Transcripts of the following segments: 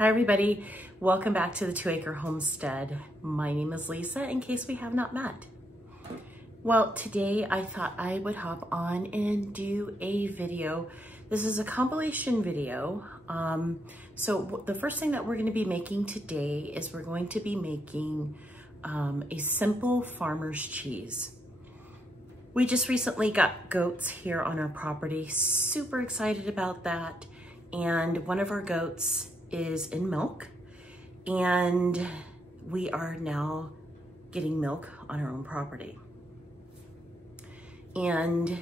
Hi everybody, welcome back to the 2 Acre Homestead. My name is Lisa, in case we have not met. Well, today I thought I would hop on and do a video. This is a compilation video. So the first thing that we're going to be making today is we're going to be making a simple farmer's cheese. We just recently got goats here on our property. Super excited about that. And one of our goats is in milk, and we are now getting milk on our own property. And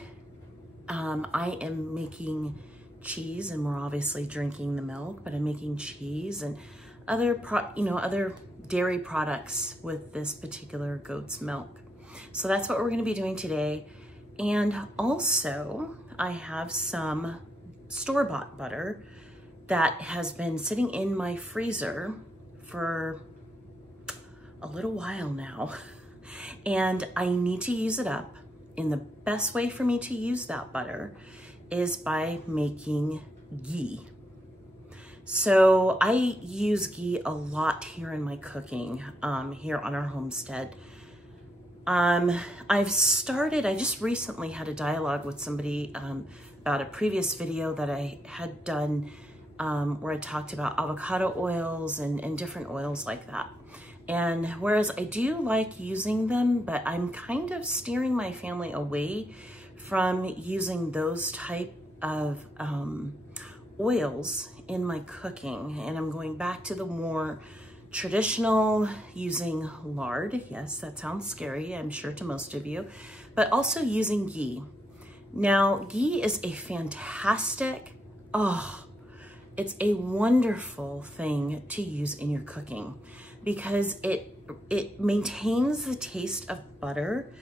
I am making cheese, and we're obviously drinking the milk, but I'm making cheese and other other dairy products with this particular goat's milk. So that's what we're going to be doing today. And also I have some store-bought butter that has been sitting in my freezer for a little while now. And I need to use it up. And the best way for me to use that butter is by making ghee. So I use ghee a lot here in my cooking, here on our homestead. I just recently had a dialogue with somebody about a previous video that I had done where I talked about avocado oils and different oils like that. And whereas I do like using them, but I'm kind of steering my family away from using those type of oils in my cooking. And I'm going back to the more traditional, using lard. Yes, that sounds scary, I'm sure, to most of you, but also using ghee. Now, ghee is a fantastic, it's a wonderful thing to use in your cooking because it maintains the taste of butter,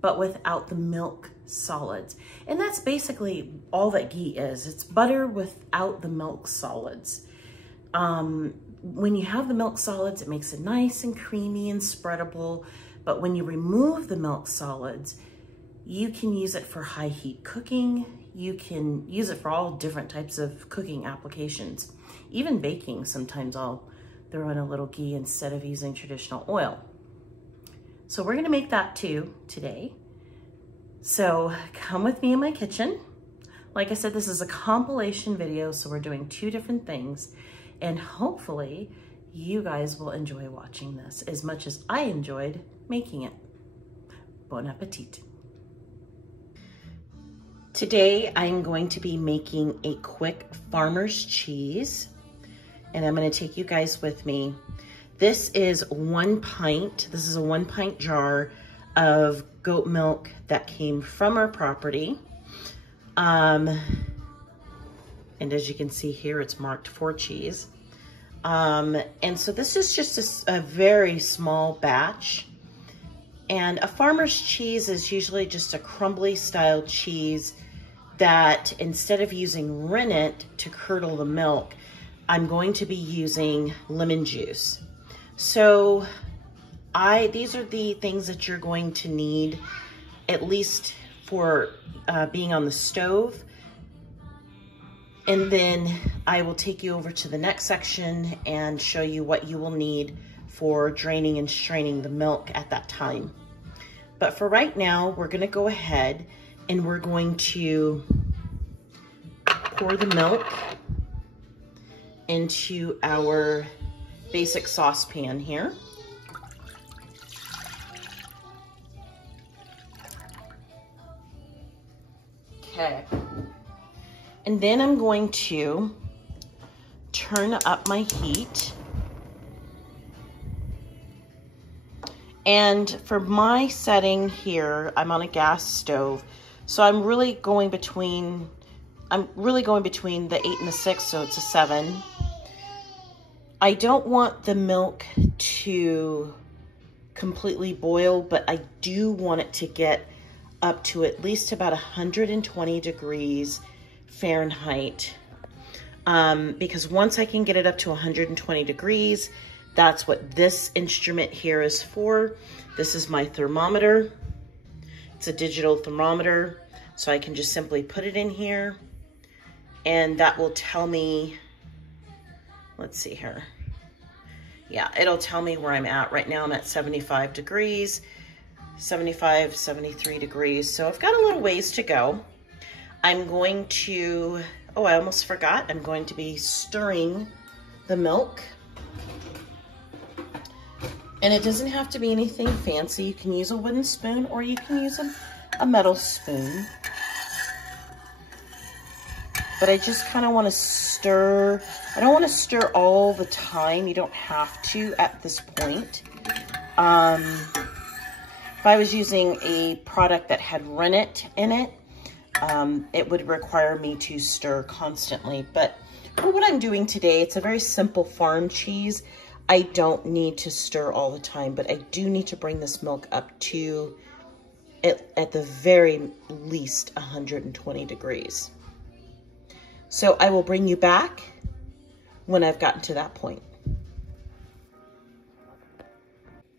but without the milk solids. And that's basically all that ghee is. It's butter without the milk solids. When you have the milk solids, it makes it nice and creamy and spreadable. But when you remove the milk solids, you can use it for high heat cooking. You can use it for all different types of cooking applications. Even baking, sometimes I'll throw in a little ghee instead of using traditional oil. So we're gonna make that too today. So come with me in my kitchen. Like I said, this is a compilation video, so we're doing 2 different things. And hopefully you guys will enjoy watching this as much as I enjoyed making it. Bon appetit. Today, I'm going to be making a quick farmer's cheese, and I'm gonna take you guys with me. This is 1 pint. This is a 1 pint jar of goat milk that came from our property. And as you can see here, it's marked for cheese. And so this is just a very small batch. And a farmer's cheese is usually just a crumbly style cheese that instead of using rennet to curdle the milk, I'm going to be using lemon juice. So these are the things that you're going to need, at least for being on the stove. And then I will take you over to the next section and show you what you will need for draining and straining the milk at that time. But for right now, we're gonna go ahead and we're going to pour the milk into our basic saucepan here. Okay. And then I'm going to turn up my heat. And for my setting here, I'm on a gas stove. So I'm really going between the 8 and the 6, so it's a 7. I don't want the milk to completely boil, but I do want it to get up to at least about 120 degrees Fahrenheit. Because once I can get it up to 120 degrees, that's what this instrument here is for. This is my thermometer. It's a digital thermometer, so I can just simply put it in here, and that will tell me let's see here. Yeah, it'll tell me where I'm at. Right now I'm at 75 degrees, 75, 73 degrees. So I've got a little ways to go. I'm going to, oh, I almost forgot. I'm going to be stirring the milk. And it doesn't have to be anything fancy. You can use a wooden spoon or you can use a metal spoon. But I just kind of want to stir. I don't want to stir all the time. You don't have to at this point. If I was using a product that had rennet in it, it would require me to stir constantly. But for what I'm doing today, it's a very simple farm cheese. I don't need to stir all the time, but I do need to bring this milk up to, at the very least, 120 degrees. So I will bring you back when I've gotten to that point.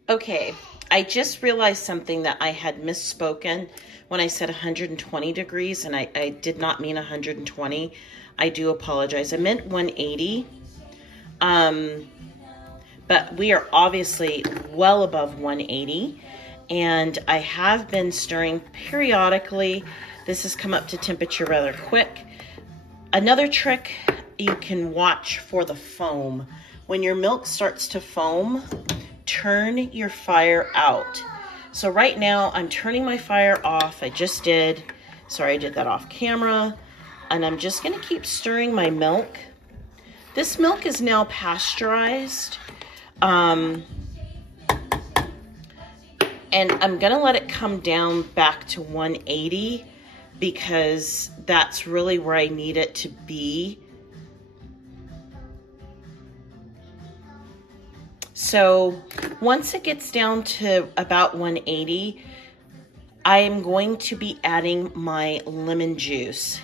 Okay, I just realized something that I had misspoken when I said 120 degrees, and I did not mean 120. I do apologize. I meant 180. But we are obviously well above 180, and I have been stirring periodically. This has come up to temperature rather quick. Another trick, you can watch for the foam. When your milk starts to foam, turn your fire out. So right now I'm turning my fire off. I just did. Sorry, I did that off camera. And I'm just gonna keep stirring my milk. This milk is now pasteurized. And I'm gonna let it come down back to 180 because that's really where I need it to be. So once it gets down to about 180, I am going to be adding my lemon juice.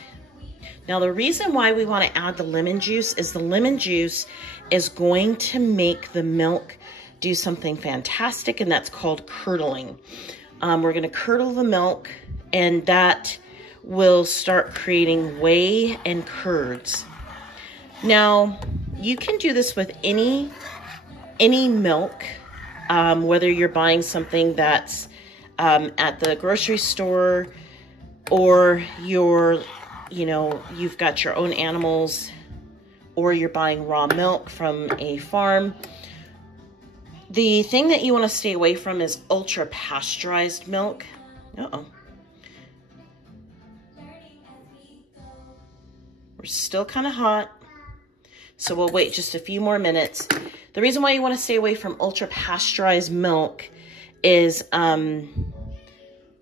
Now the reason why we want to add the lemon juice is the lemon juice is going to make the milk do something fantastic, and that's called curdling. We're going to curdle the milk, and that will start creating whey and curds. Now, you can do this with any milk, whether you're buying something that's at the grocery store or you've got your own animals, or you're buying raw milk from a farm. The thing that you want to stay away from is ultra pasteurized milk. Uh-oh. We're still kind of hot, so we'll wait just a few more minutes. The reason why you want to stay away from ultra pasteurized milk is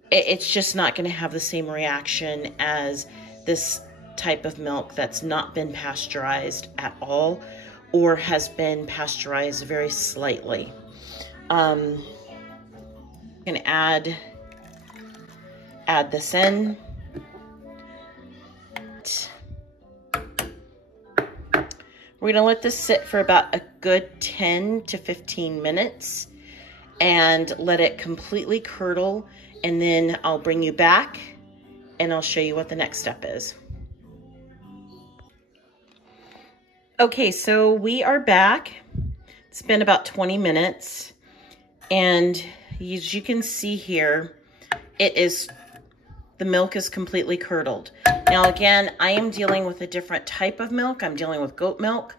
it's just not going to have the same reaction as this type of milk that's not been pasteurized at all or has been pasteurized very slightly. I'm going to add this in. We're going to let this sit for about a good 10 to 15 minutes and let it completely curdle, and then I'll bring you back and I'll show you what the next step is. Okay, so we are back. It's been about 20 minutes, and as you can see here, the milk is completely curdled. Now again, I am dealing with a different type of milk. I'm dealing with goat milk,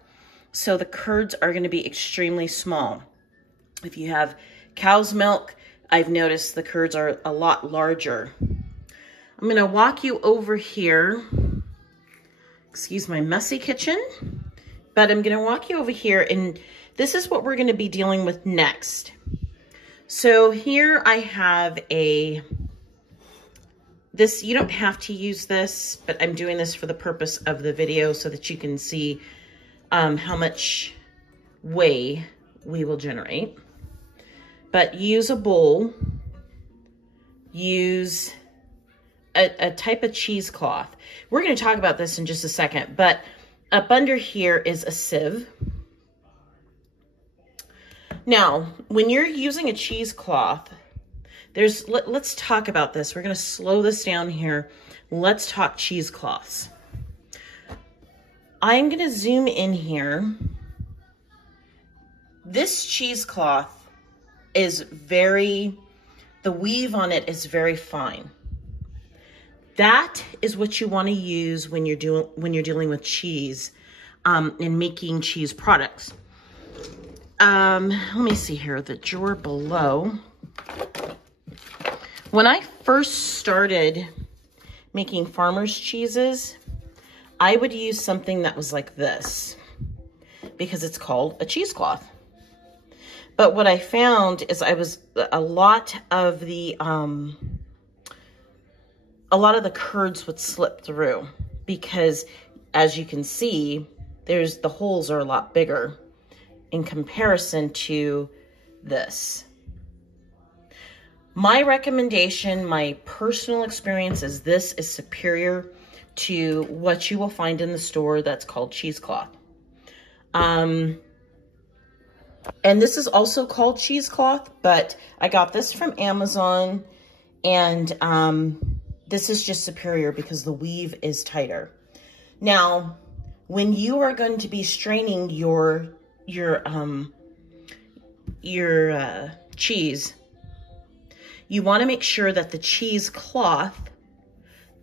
so the curds are going to be extremely small. If you have cow's milk, I've noticed the curds are a lot larger. I'm going to walk you over here. Excuse my messy kitchen, but I'm going to walk you over here, and this is what we're going to be dealing with next. So here I have this, you don't have to use this, but I'm doing this for the purpose of the video so that you can see how much whey we will generate. But use a bowl, use a type of cheesecloth. We're going to talk about this in just a second, but up under here is a sieve. Now, when you're using a cheesecloth, let's talk about this. We're going to slow this down here. Let's talk cheesecloths. I'm going to zoom in here This cheesecloth is the weave on it is very fine. That is what you want to use when you're dealing with cheese and making cheese products. Let me see here, the drawer below. When I first started making farmer's cheeses, I would use something that was like this because it's called a cheesecloth. But what I found is a lot of the curds would slip through because, as you can see, the holes are a lot bigger in comparison to this. My recommendation, my personal experience is this is superior to what you will find in the store that's called cheesecloth. And this is also called cheesecloth, but I got this from Amazon, and this is just superior because the weave is tighter. Now, when you are going to be straining your cheese, you want to make sure that the cheesecloth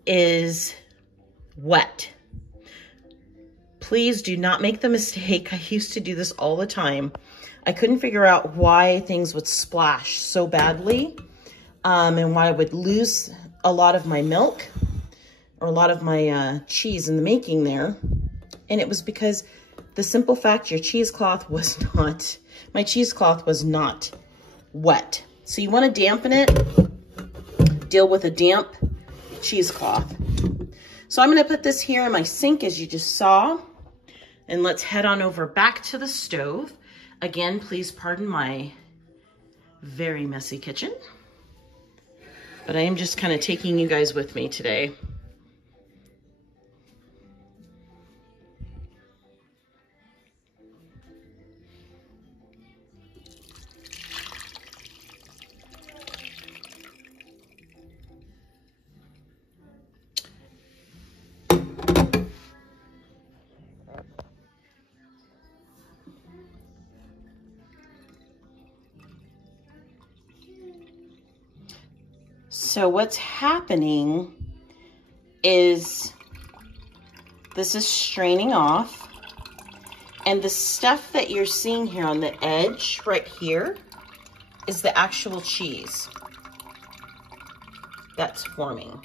is wet. Please do not make the mistake. I used to do this all the time. I couldn't figure out why things would splash so badly, and why I would lose a lot of my milk or a lot of my cheese in the making there. And it was because the simple fact my cheesecloth was not wet. So you want to dampen it, deal with a damp cheesecloth. So I'm going to put this here in my sink, as you just saw, and let's head on over back to the stove. Again, please pardon my very messy kitchen, but I am just kind of taking you guys with me today. So what's happening is this is straining off, and the stuff that you're seeing here on the edge right here is the actual cheese that's forming.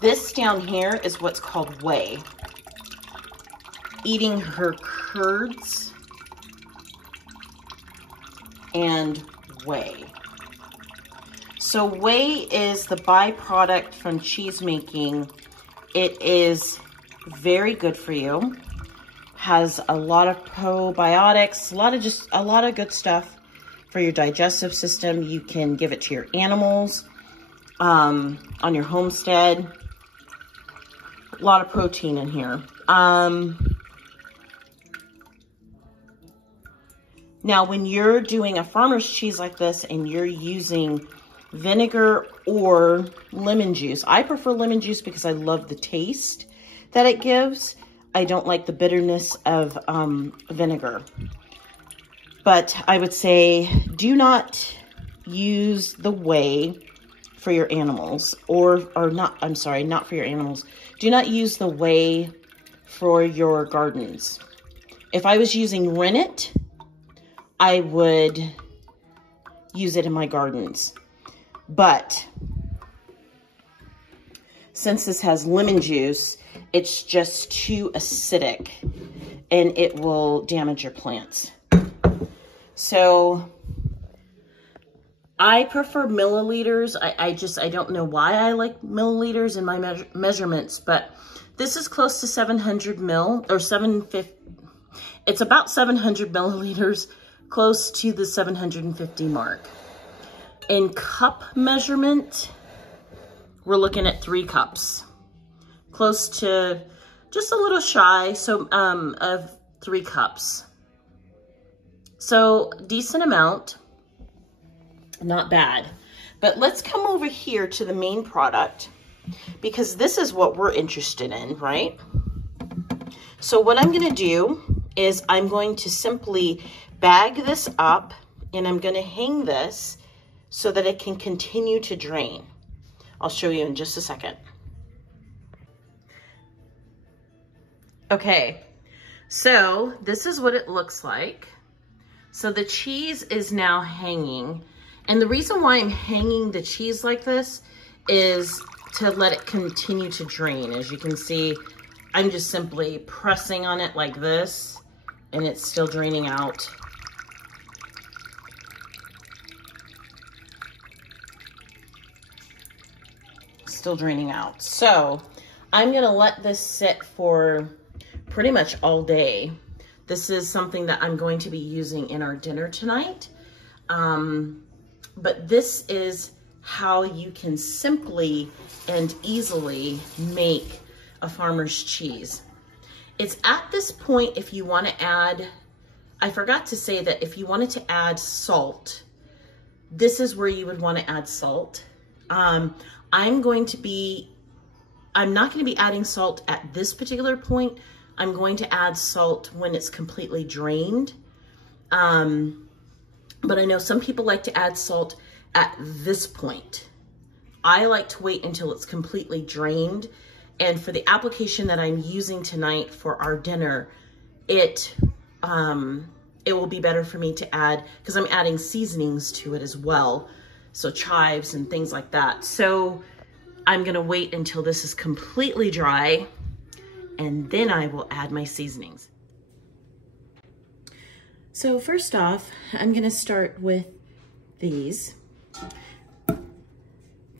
This down here is what's called whey. Eating her curds and whey. So whey is the byproduct from cheese making. It is very good for you. Has a lot of probiotics, a lot of good stuff for your digestive system. You can give it to your animals on your homestead. A lot of protein in here. Now, when you're doing a farmer's cheese like this and you're using vinegar or lemon juice, I prefer lemon juice because I love the taste that it gives. I don't like the bitterness of vinegar. But I would say do not use the whey for your animals, not for your animals. Do not use the whey for your gardens. If I was using rennet, I would use it in my gardens. But since this has lemon juice, it's just too acidic and it will damage your plants. So I prefer milliliters. I don't know why I like milliliters in my measurements, but this is close to 700 mil, or 750. It's about 700 milliliters, close to the 750 mark. In cup measurement, we're looking at 3 cups, close to just a little shy, of 3 cups. So decent amount, not bad. But let's come over here to the main product because this is what we're interested in, right? So what I'm gonna do is I'm going to simply bag this up and I'm gonna hang this so that it can continue to drain. I'll show you in just a second. Okay, so this is what it looks like. So the cheese is now hanging. And the reason why I'm hanging the cheese like this is to let it continue to drain. As you can see, I'm just simply pressing on it like this and it's still draining out. Still draining out. So I'm gonna let this sit for pretty much all day. This is something that I'm going to be using in our dinner tonight. But this is how you can simply and easily make a farmer's cheese. It's at this point, if you want to add, I forgot to say that if you wanted to add salt, this is where you would want to add salt. I'm not going to be adding salt at this particular point. I'm going to add salt when it's completely drained. But I know some people like to add salt at this point. I like to wait until it's completely drained. And for the application that I'm using tonight for our dinner, it will be better for me to add, because I'm adding seasonings to it as well. So chives and things like that. So I'm gonna wait until this is completely dry and then I will add my seasonings. So first off, I'm gonna start with these.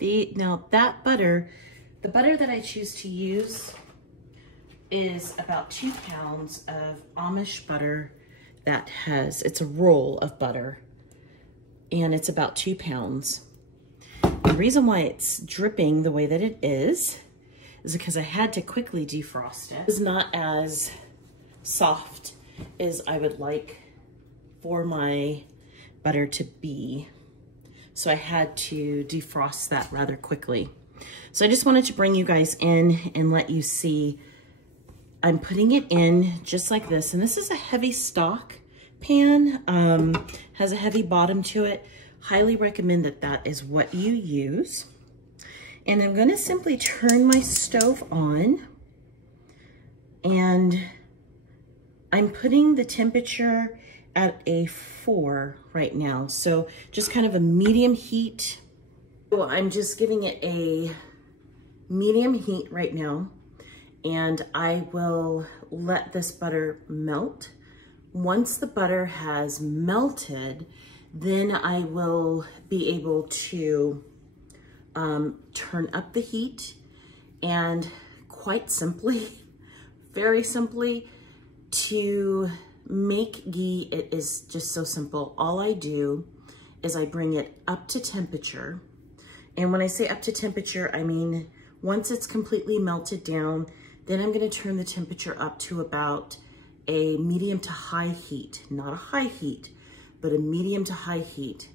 Now that butter, the butter that I choose to use is about 2 pounds of Amish butter that it's a roll of butter and it's about 2 pounds. The reason why it's dripping the way that it is because I had to quickly defrost it. It's not as soft as I would like for my butter to be. So I had to defrost that rather quickly. So I just wanted to bring you guys in and let you see. I'm putting it in just like this. And this is a heavy stock pan, has a heavy bottom to it. Highly recommend that that is what you use. And I'm gonna simply turn my stove on and I'm putting the temperature at a 4 right now. So just kind of a medium heat. So I'm just giving it a medium heat right now. And I will let this butter melt. Once the butter has melted, then I will be able to turn up the heat and quite simply, very simply, to make ghee, it is just so simple. All I do is I bring it up to temperature. And when I say up to temperature, I mean, once it's completely melted down, then I'm gonna turn the temperature up to about a medium to high heat, not a high heat, but a medium to high heat.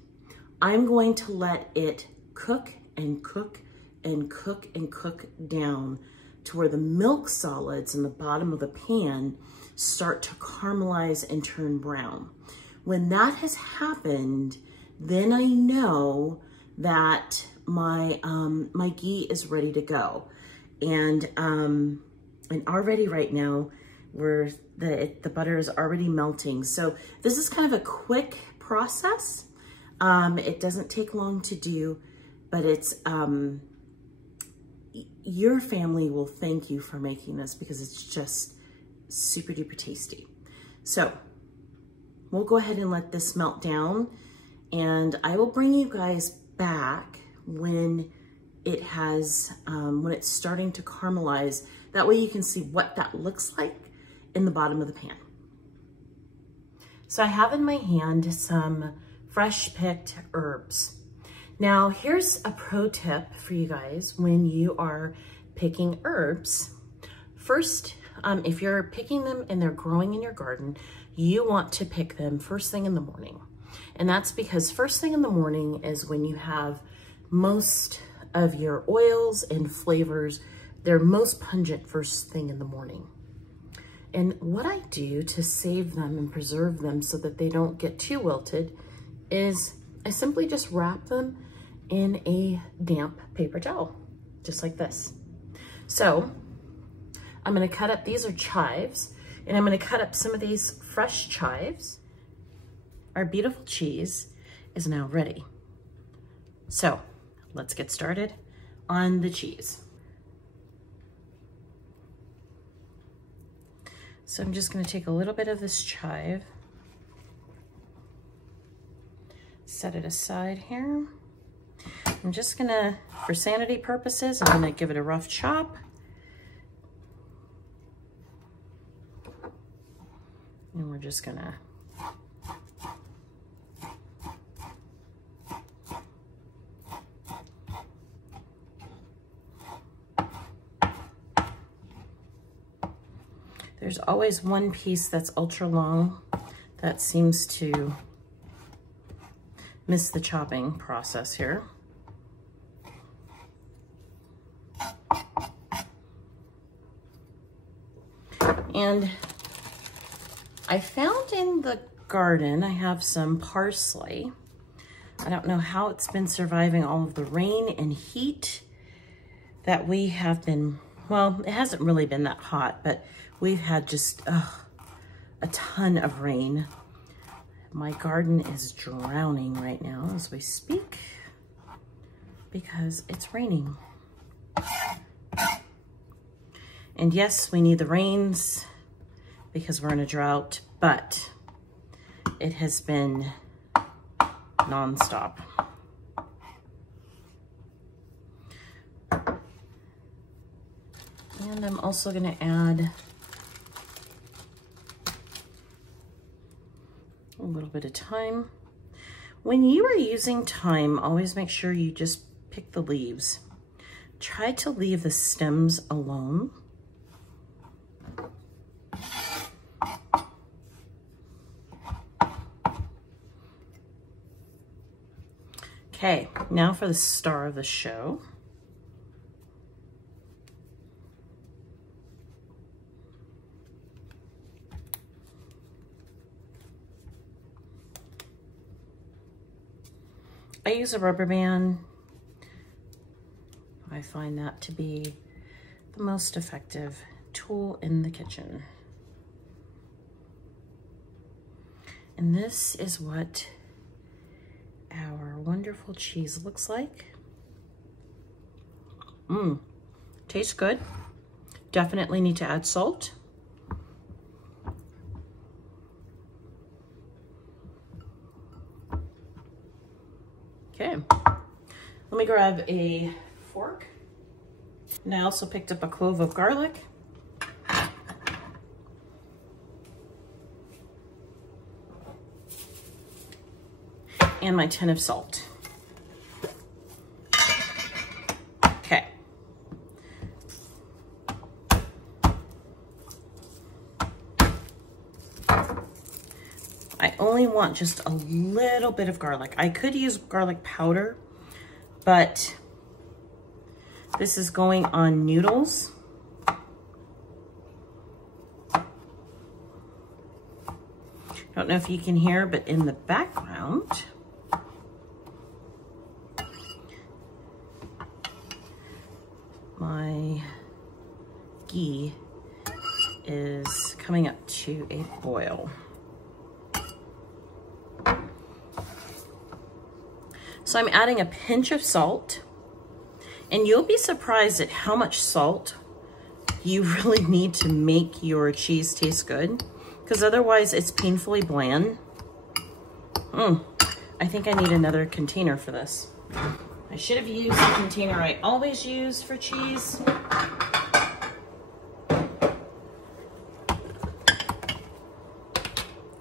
I'm going to let it cook and cook and cook and cook down to where the milk solids in the bottom of the pan start to caramelize and turn brown. When that has happened, then I know that my my ghee is ready to go. And already right now, the butter is already melting. So this is kind of a quick process. It doesn't take long to do, but it's, your family will thank you for making this because it's just super duper tasty. So we'll go ahead and let this melt down and I will bring you guys back when it has, when it's starting to caramelize. That way you can see what that looks like in the bottom of the pan. So I have in my hand some fresh picked herbs. Now here's a pro tip for you guys when you are picking herbs. First, if you're picking them and they're growing in your garden, you want to pick them first thing in the morning. And that's because first thing in the morning is when you have most of your oils and flavors. They're most pungent first thing in the morning. And what I do to save them and preserve them so that they don't get too wilted is I simply just wrap them in a damp paper towel, just like this. So I'm gonna cut up, these are chives, and I'm gonna cut up some of these fresh chives. Our beautiful cheese is now ready. So let's get started on the cheese. So I'm just gonna take a little bit of this chive, set it aside here. I'm just gonna, for sanity purposes, I'm gonna give it a rough chop. And we're just gonna there's always one piece that's ultra long that seems to miss the chopping process here. And I found in the garden, I have some parsley. I don't know how it's been surviving all of the rain and heat that we have been, well, it hasn't really been that hot, but we've had just a ton of rain. My garden is drowning right now as we speak because it's raining. And yes, we need the rains because we're in a drought, but it has been nonstop. And I'm also gonna add a little bit of thyme. When you are using thyme, always make sure you just pick the leaves. Try to leave the stems alone. Okay, now for the star of the show. I use a rubber band. I find that to be the most effective tool in the kitchen. And this is what our wonderful cheese looks like. Tastes good. Definitely need to add salt. Okay, let me grab a fork. And I also picked up a clove of garlic. And my tin of salt. Okay. I only want just a little bit of garlic. I could use garlic powder, but this is going on noodles. I don't know if you can hear, but in the background, my ghee is coming up to a boil. So I'm adding a pinch of salt, and you'll be surprised at how much salt you really need to make your cheese taste good, because otherwise it's painfully bland. I think I need another container for this. I should have used the container I always use for cheese.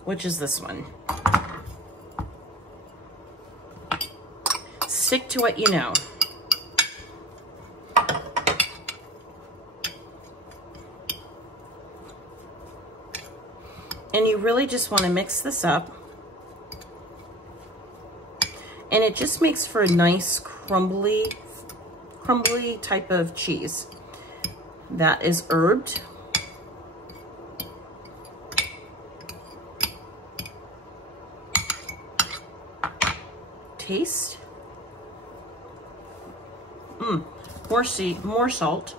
Which is this one. Stick to what you know. And you really just want to mix this up. And it just makes for a nice crumbly type of cheese that is herbed. Taste. More salt.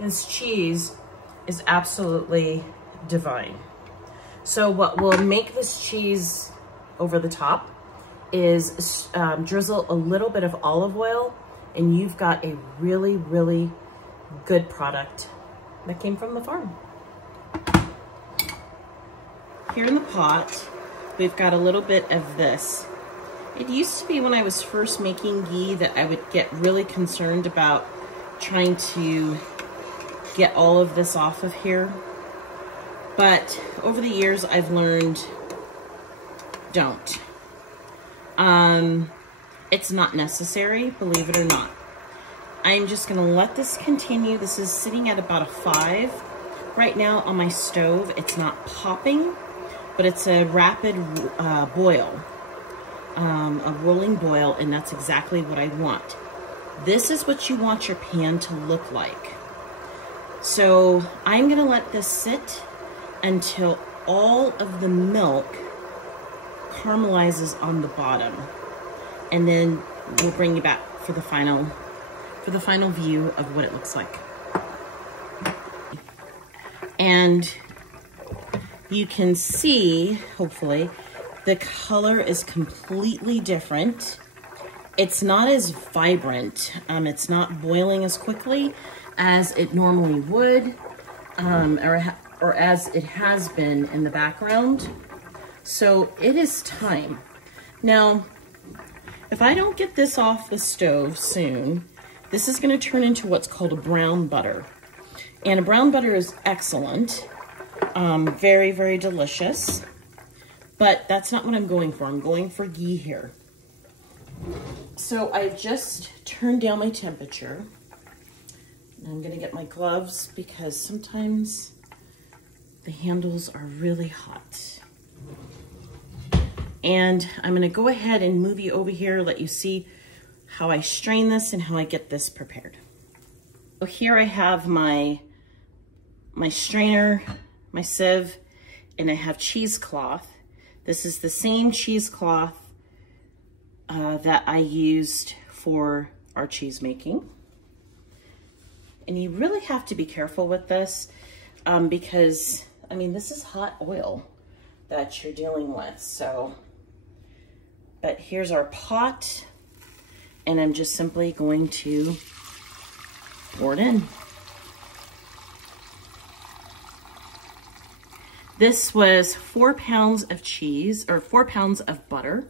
This cheese is absolutely divine. So what will make this cheese over the top is drizzle a little bit of olive oil, and you've got a really, really good product that came from the farm. Here in the pot, we've got a little bit of this. It used to be when I was first making ghee that I would get really concerned about trying to get all of this off of here. But over the years, I've learned, don't. It's not necessary, believe it or not. I'm just gonna let this continue. This is sitting at about a 5. Right now on my stove, it's not popping, but it's a rapid boil, a rolling boil, and that's exactly what I want. This is what you want your pan to look like. So I'm gonna let this sit until all of the milk caramelizes on the bottom, and then we'll bring you back for the final view of what it looks like. And you can see, hopefully, the color is completely different. It's not as vibrant. It's not boiling as quickly as it normally would, or as it has been in the background. So it is time. Now, if I don't get this off the stove soon, this is going to turn into what's called a brown butter. And a brown butter is excellent, very, very delicious, but that's not what I'm going for. I'm going for ghee here. So I've just turned down my temperature. I'm going to get my gloves because sometimes the handles are really hot. And I'm going to go ahead and move you over here, let you see how I strain this and how I get this prepared. So here I have my strainer, my sieve, and I have cheesecloth. This is the same cheesecloth that I used for our cheese making. And you really have to be careful with this because, I mean, this is hot oil that you're dealing with. So, but here's our pot, and I'm just simply going to pour it in. This was 4 pounds of cheese, or 4 pounds of butter,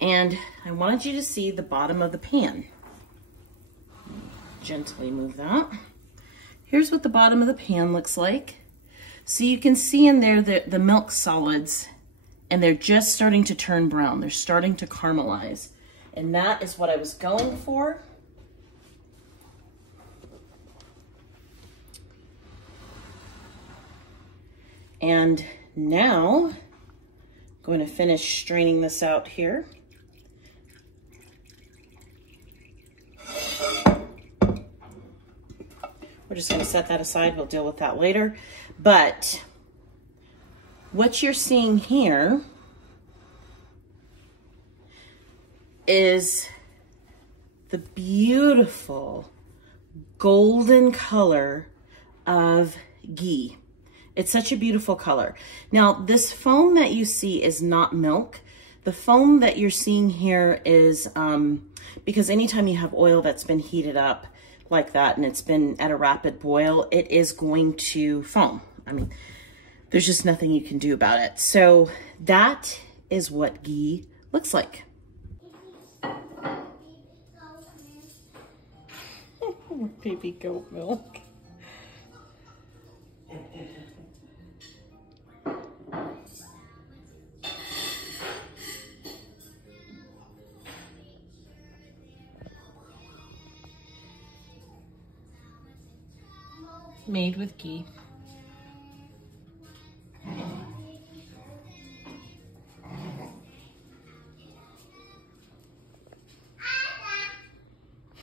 and I wanted you to see the bottom of the pan. Gently move that. Here's what the bottom of the pan looks like. So you can see in there the milk solids, and they're just starting to turn brown. They're starting to caramelize. And that is what I was going for. And now I'm going to finish straining this out here. We're just going to set that aside. We'll deal with that later. But what you're seeing here is the beautiful golden color of ghee. It's such a beautiful color. Now, this foam that you see is not milk. The foam that you're seeing here is because anytime you have oil that's been heated up like that and it's been at a rapid boil, it is going to foam. I mean, there's just nothing you can do about it. So that is what ghee looks like. Baby goat milk. made with ghee.